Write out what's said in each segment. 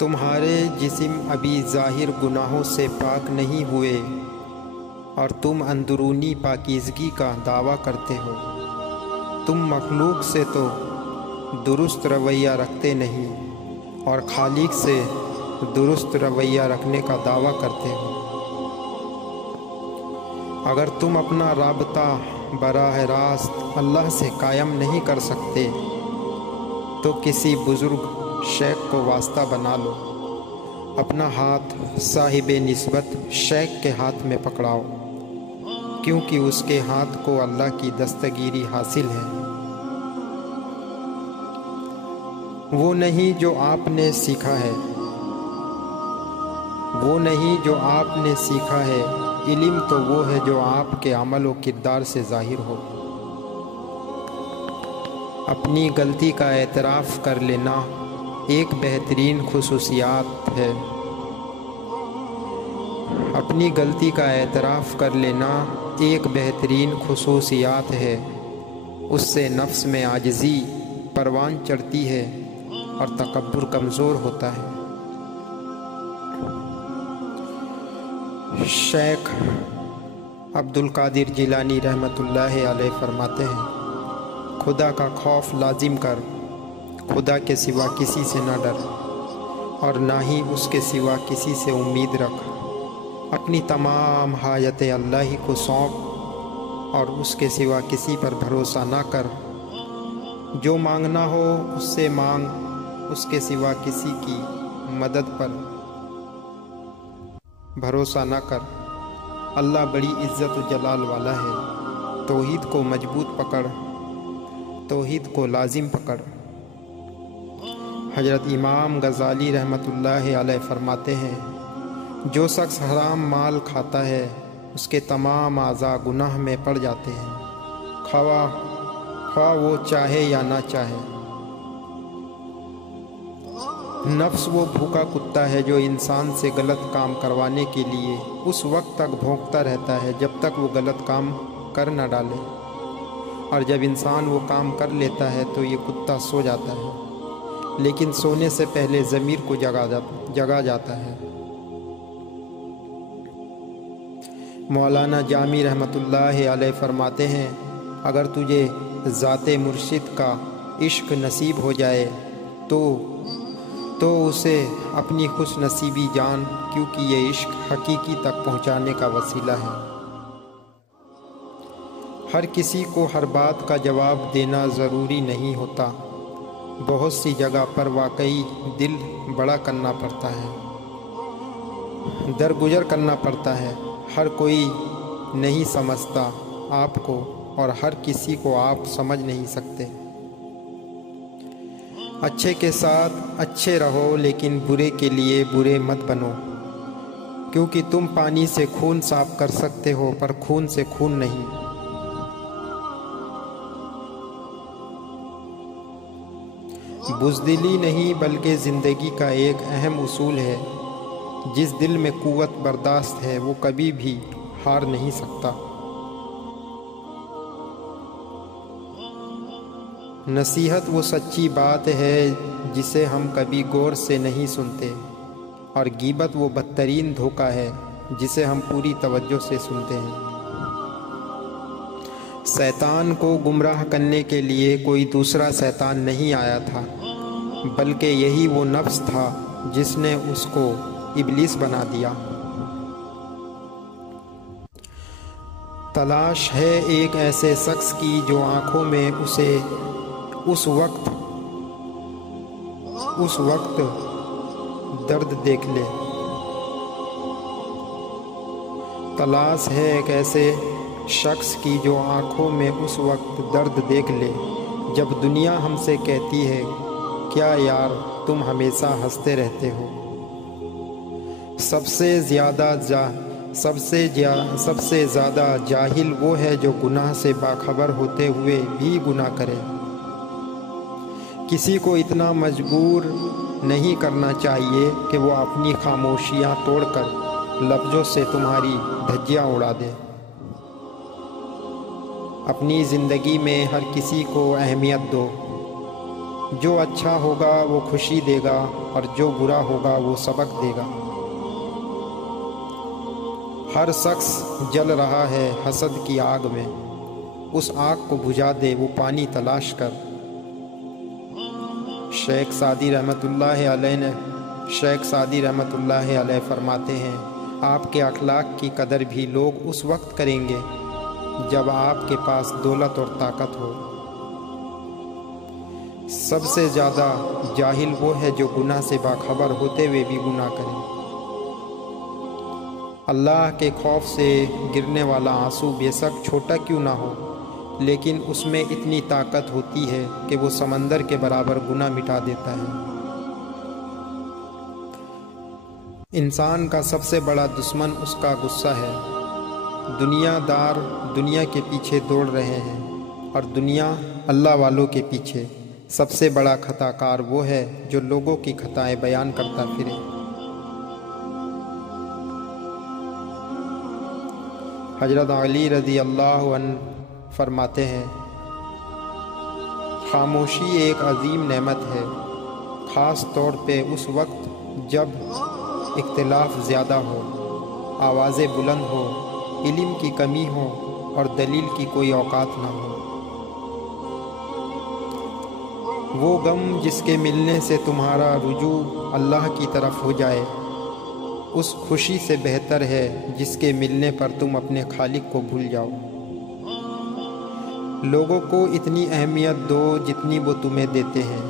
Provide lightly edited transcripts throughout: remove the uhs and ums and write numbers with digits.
تمہارے جسم ابھی ظاہر گناہوں سے پاک نہیں ہوئے اور تم اندرونی پاکیزگی کا دعویٰ کرتے ہو۔ تم مخلوق سے تو درست رویہ رکھتے نہیں اور خالق سے درست رویہ رکھنے کا دعویٰ کرتے ہو۔ اگر تم اپنا رابطہ براہ راست اللہ سے قائم نہیں کر سکتے تو کسی بزرگ شیخ کو واسطہ بنا لو، اپنا ہاتھ صاحب نسبت شیخ کے ہاتھ میں پکڑاؤ، کیونکہ اس کے ہاتھ کو اللہ کی دستگیری حاصل ہے۔ وہ نہیں جو آپ نے سیکھا ہے، وہ نہیں جو آپ نے سیکھا ہے، علم تو وہ ہے جو آپ کے عمل و کردار سے ظاہر ہو۔ اپنی غلطی کا اعتراف کر لینا ایک بہترین خصوصیات ہے۔ اپنی غلطی کا اعتراف کر لینا ایک بہترین خصوصیات ہے۔ اس سے نفس میں عاجزی پروان چڑھتی ہے اور تکبر کمزور ہوتا ہے۔ شیخ عبد القادر جیلانی رحمۃ اللہ علیہ فرماتے ہیں، خدا کا خوف لازم کر، خدا کے سوا کسی سے نہ ڈر اور نہ ہی اس کے سوا کسی سے امید رکھ۔ اپنی تمام حاجتیں اللہ ہی کو سونپ اور اس کے سوا کسی پر بھروسہ نہ کر۔ جو مانگنا ہو اس سے مانگ، اس کے سوا کسی کی مدد پر بھروسہ نہ کر۔ اللہ بڑی عزت و جلال والا ہے۔ توحید کو مضبوط پکڑ، توحید کو لازم پکڑ۔ حضرت امام غزالی رحمۃ اللہ علیہ فرماتے ہیں، جو شخص حرام مال کھاتا ہے اس کے تمام اعضاء گناہ میں پڑ جاتے ہیں، خواہ وہ چاہے یا نہ چاہے۔ نفس وہ بھوکا کتا ہے جو انسان سے غلط کام کروانے کے لیے اس وقت تک بھونکتا رہتا ہے جب تک وہ غلط کام کر نہ ڈالے، اور جب انسان وہ کام کر لیتا ہے تو یہ کتا سو جاتا ہے، لیکن سونے سے پہلے ضمیر کو جگا جاتا ہے۔ مولانا جامی رحمۃ اللہ علیہ فرماتے ہیں، اگر تجھے ذات مرشد کا عشق نصیب ہو جائے تو اسے اپنی خوش نصیبی جان، کیونکہ یہ عشق حقیقی تک پہنچانے کا وسیلہ ہے۔ ہر کسی کو ہر بات کا جواب دینا ضروری نہیں ہوتا، بہت سی جگہ پر واقعی دل بڑا کرنا پڑتا ہے، درگزر کرنا پڑتا ہے۔ ہر کوئی نہیں سمجھتا آپ کو اور ہر کسی کو آپ سمجھ نہیں سکتے۔ اچھے کے ساتھ اچھے رہو لیکن برے کے لیے برے مت بنو، کیونکہ تم پانی سے خون صاف کر سکتے ہو پر خون سے خون نہیں۔ بزدلی نہیں بلکہ زندگی کا ایک اہم اصول ہے، جس دل میں قوت برداشت ہے وہ کبھی بھی ہار نہیں سکتا۔ نصیحت وہ سچی بات ہے جسے ہم کبھی غور سے نہیں سنتے، اور غیبت وہ بدترین دھوکہ ہے جسے ہم پوری توجہ سے سنتے ہیں۔ شیطان کو گمراہ کرنے کے لیے کوئی دوسرا شیطان نہیں آیا تھا، بلکہ یہی وہ نفس تھا جس نے اس کو ابلیس بنا دیا۔ تلاش ہے ایک ایسے شخص کی جو آنکھوں میں اسے اس وقت درد دیکھ لے۔ تلاش ہے ایک ایسے شخص کی جو آنکھوں میں اس وقت درد دیکھ لے جب دنیا ہم سے کہتی ہے، کیا یار تم ہمیشہ ہنستے رہتے ہو۔ سب سے زیادہ جاہل وہ ہے جو گناہ سے باخبر ہوتے ہوئے بھی گناہ کرے۔ کسی کو اتنا مجبور نہیں کرنا چاہیے کہ وہ اپنی خاموشیاں توڑ کر لفظوں سے تمہاری دھجیاں اڑا دے۔ اپنی زندگی میں ہر کسی کو اہمیت دو، جو اچھا ہوگا وہ خوشی دے گا اور جو برا ہوگا وہ سبق دے گا۔ ہر شخص جل رہا ہے حسد کی آگ میں، اس آگ کو بجھا دے وہ پانی تلاش کر۔ شیخ سعدی رحمۃ اللہ علیہ فرماتے ہیں، آپ کے اخلاق کی قدر بھی لوگ اس وقت کریں گے جب آپ کے پاس دولت اور طاقت ہو۔ سب سے زیادہ جاہل وہ ہے جو گناہ سے باخبر ہوتے ہوئے بھی گناہ کرے۔ اللہ کے خوف سے گرنے والا آنسو بے شک چھوٹا کیوں نہ ہو، لیکن اس میں اتنی طاقت ہوتی ہے کہ وہ سمندر کے برابر گناہ مٹا دیتا ہے۔ انسان کا سب سے بڑا دشمن اس کا غصہ ہے۔ دنیا دار دنیا کے پیچھے دوڑ رہے ہیں اور دنیا اللہ والوں کے پیچھے۔ سب سے بڑا خطا کار وہ ہے جو لوگوں کی خطائیں بیان کرتا پھرے۔ حضرت علی رضی اللہ عنہ فرماتے ہیں، خاموشی ایک عظیم نعمت ہے، خاص طور پہ اس وقت جب اختلاف زیادہ ہو، آوازیں بلند ہو، علم کی کمی ہو اور دلیل کی کوئی اوقات نہ ہو۔ وہ غم جس کے ملنے سے تمہارا رجوع اللہ کی طرف ہو جائے، اس خوشی سے بہتر ہے جس کے ملنے پر تم اپنے خالق کو بھول جاؤ۔ لوگوں کو اتنی اہمیت دو جتنی وہ تمہیں دیتے ہیں۔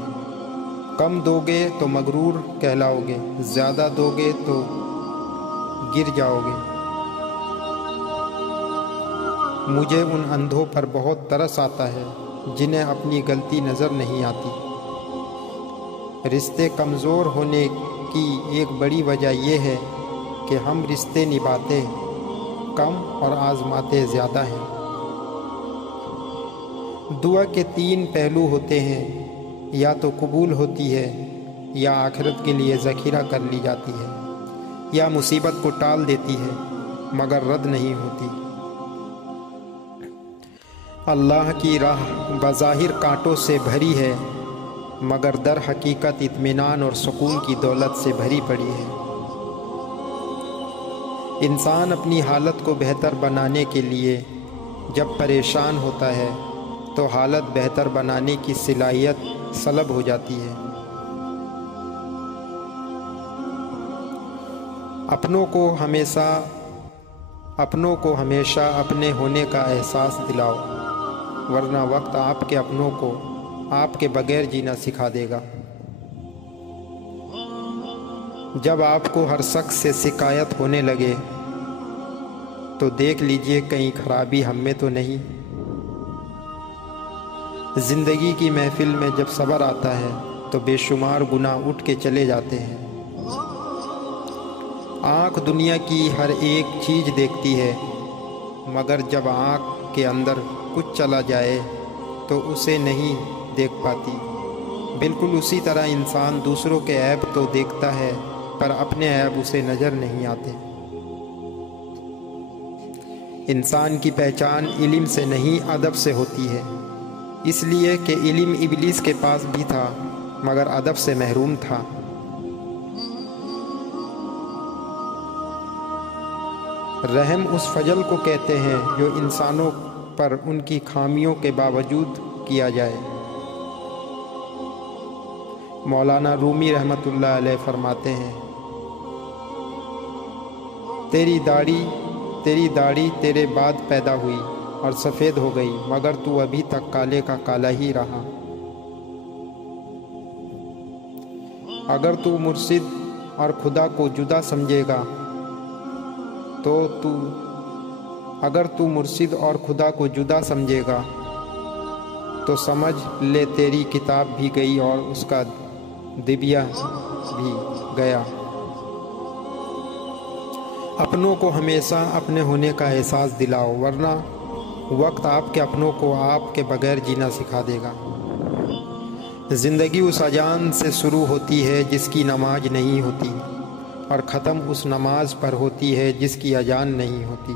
کم دو گے تو مغرور کہلاؤ گے، زیادہ دو گے تو گر جاؤ گے۔ مجھے ان اندھوں پر بہت ترس آتا ہے جنہیں اپنی غلطی نظر نہیں آتی۔ رشتے کمزور ہونے کی ایک بڑی وجہ یہ ہے کہ ہم رشتے نبھاتے کم اور آزماتے زیادہ ہیں۔ دعا کے 3 پہلو ہوتے ہیں، یا تو قبول ہوتی ہے، یا آخرت کے لیے ذخیرہ کر لی جاتی ہے، یا مصیبت کو ٹال دیتی ہے مگر رد نہیں ہوتی۔ اللہ کی راہ بظاہر کانٹوں سے بھری ہے مگر در حقیقت اطمینان اور سکون کی دولت سے بھری پڑی ہے۔ انسان اپنی حالت کو بہتر بنانے کے لیے جب پریشان ہوتا ہے تو حالت بہتر بنانے کی صلاحیت سلب ہو جاتی ہے۔ اپنوں کو ہمیشہ اپنے ہونے کا احساس دلاؤ، ورنہ وقت آپ کے اپنوں کو آپ کے بغیر جینا سکھا دے گا۔ جب آپ کو ہر شخص سے شکایت ہونے لگے تو دیکھ لیجئے کہیں خرابی ہم میں تو نہیں۔ زندگی کی محفل میں جب صبر آتا ہے تو بے شمار گناہ اٹھ کے چلے جاتے ہیں۔ آنکھ دنیا کی ہر ایک چیز دیکھتی ہے مگر جب آنکھ کے اندر کچھ چلا جائے تو اسے نہیں دیکھ پاتی۔ بالکل اسی طرح انسان دوسروں کے عیب تو دیکھتا ہے پر اپنے عیب اسے نظر نہیں آتے۔ انسان کی پہچان علم سے نہیں ادب سے ہوتی ہے، اس لیے کہ علم ابلیس کے پاس بھی تھا مگر ادب سے محروم تھا۔ رحم اس فضل کو کہتے ہیں جو انسانوں پر ان کی خامیوں کے باوجود کیا جائے۔ مولانا رومی رحمۃ اللہ علیہ فرماتے ہیں، تیری داڑھی تیرے بعد پیدا ہوئی اور سفید ہو گئی مگر تو ابھی تک کالے کا کالا ہی رہا۔ اگر تو مرشد اور خدا کو جدا سمجھے گا تو سمجھ لے تیری کتاب بھی گئی اور اس کا دبیا بھی گیا۔ اپنوں کو ہمیشہ اپنے ہونے کا احساس دلاؤ، ورنہ وقت آپ کے اپنوں کو آپ کے بغیر جینا سکھا دے گا۔ زندگی اس اذان سے شروع ہوتی ہے جس کی نماز نہیں ہوتی، اور ختم اس نماز پر ہوتی ہے جس کی اذان نہیں ہوتی۔